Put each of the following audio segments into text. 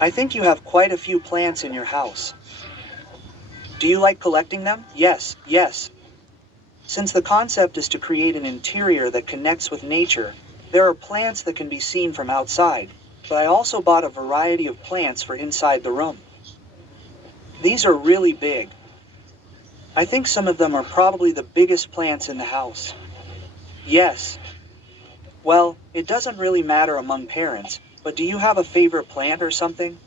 I think you have quite a few plants in your house. Do you like collecting them? Yes, yes. Since the concept is to create an interior that connects with nature, there are plants that can be seen from outside, but I also bought a variety of plants for inside the room. These are really big. I think some of them are probably the biggest plants in the house. Yes. Well, it doesn't really matter among parents, but do you have a favorite plant or something?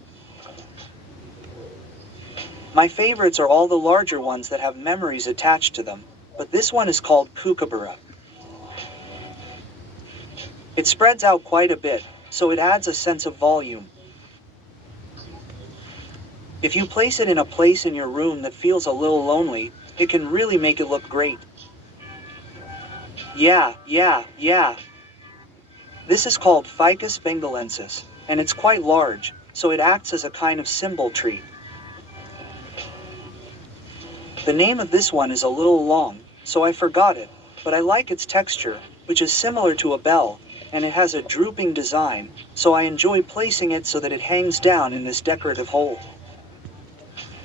My favorites are all the larger ones that have memories attached to them, but this one is called kookaburra. It spreads out quite a bit, so it adds a sense of volume. If you place it in a place in your room that feels a little lonely, it can really make it look great. Yeah. This is called Ficus bengalensis, and it's quite large, so it acts as a kind of symbol tree. The name of this one is a little long, so I forgot it, but I like its texture, which is similar to a bell, and it has a drooping design, so I enjoy placing it so that it hangs down in this decorative hole.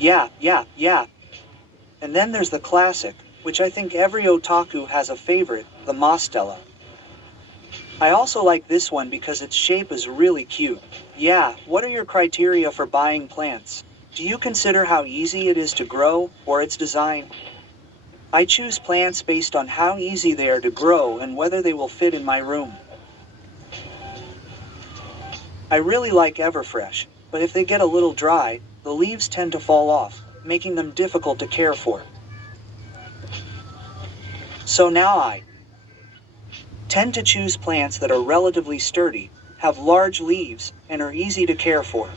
Yeah. And then there's the classic, which I think every otaku has a favorite, the Mostella. I also like this one because its shape is really cute. Yeah, what are your criteria for buying plants? Do you consider how easy it is to grow, or its design? I choose plants based on how easy they are to grow and whether they will fit in my room. I really like Everfresh, but if they get a little dry, the leaves tend to fall off, making them difficult to care for. So now I tend to choose plants that are relatively sturdy, have large leaves, and are easy to care for.